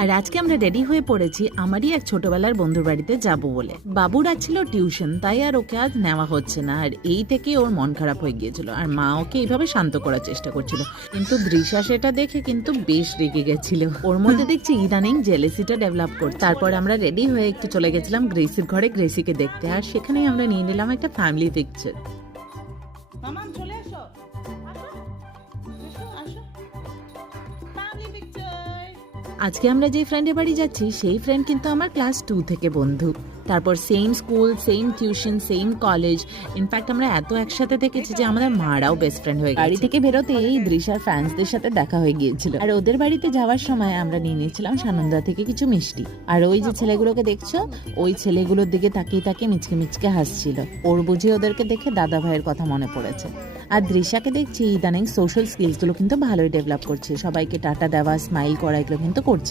আর আজকে আমরা রেডি হয়ে পড়েছি আমারই এক ছোটবেলার বন্ধুর বাড়িতে যাব বলে। বাবুর আজ ছিল টিউশন, তাই আর ওকে আজ নেওয়া হচ্ছে না। আর এই থেকে ওর মন খারাপ হয়ে গিয়েছিল, আর মা ওকে এইভাবে শান্ত করার চেষ্টা করছিল, কিন্তু দৃশা সেটা দেখে কিন্তু বেশ রেগে গেছিল। ওর মধ্যে দেখছি ইদানিং জেলেসিটা ডেভেলপ করছে। তারপর আমরা রেডি হয়ে একটু চলে গেছিলাম গ্রেসির ঘরে গ্রেসিকে দেখতে, আর সেখানেই আমরা নিয়ে নিলাম একটা ফ্যামিলি পিকচার। চলে আসো, আজকে আমরা যে ফ্রেন্ডের বাড়ি যাচ্ছি সেই ফ্রেন্ড কিন্তু আমার ক্লাস 2 থেকে বন্ধু। তারপর same school, same tuition, same college. In fact আমরা এত একসাথে দেখেছি যে আমাদের মারাও বেস্ট ফ্রেন্ড হয়ে গেছে। বাড়ি থেকে বেরোতে এই দৃশার ফ্যান্সদের সাথে দেখা হয়ে গিয়েছিল। আর ওদের বাড়িতে যাওয়ার সময় আমরা নিয়ে নিয়েছিলাম সানন্দা থেকে কিছু মিষ্টি। আর ওই যে ছেলেগুলোকে দেখছো, ওই ছেলেগুলোর দিকে তাকিয়ে তাকিয়ে মিচকে মিচকে হাসছিল। ওর বুঝি ওদেরকে দেখে দাদা ভাইয়ের কথা মনে পড়েছে। আর দৃশাকে দেখছি ইদানিং সোশ্যাল স্কিলস গুলো কিন্তু ভালোই ডেভেলপ করছে, সবাইকে টাটা দেওয়া, স্মাইল করা, এগুলো কিন্তু করছে।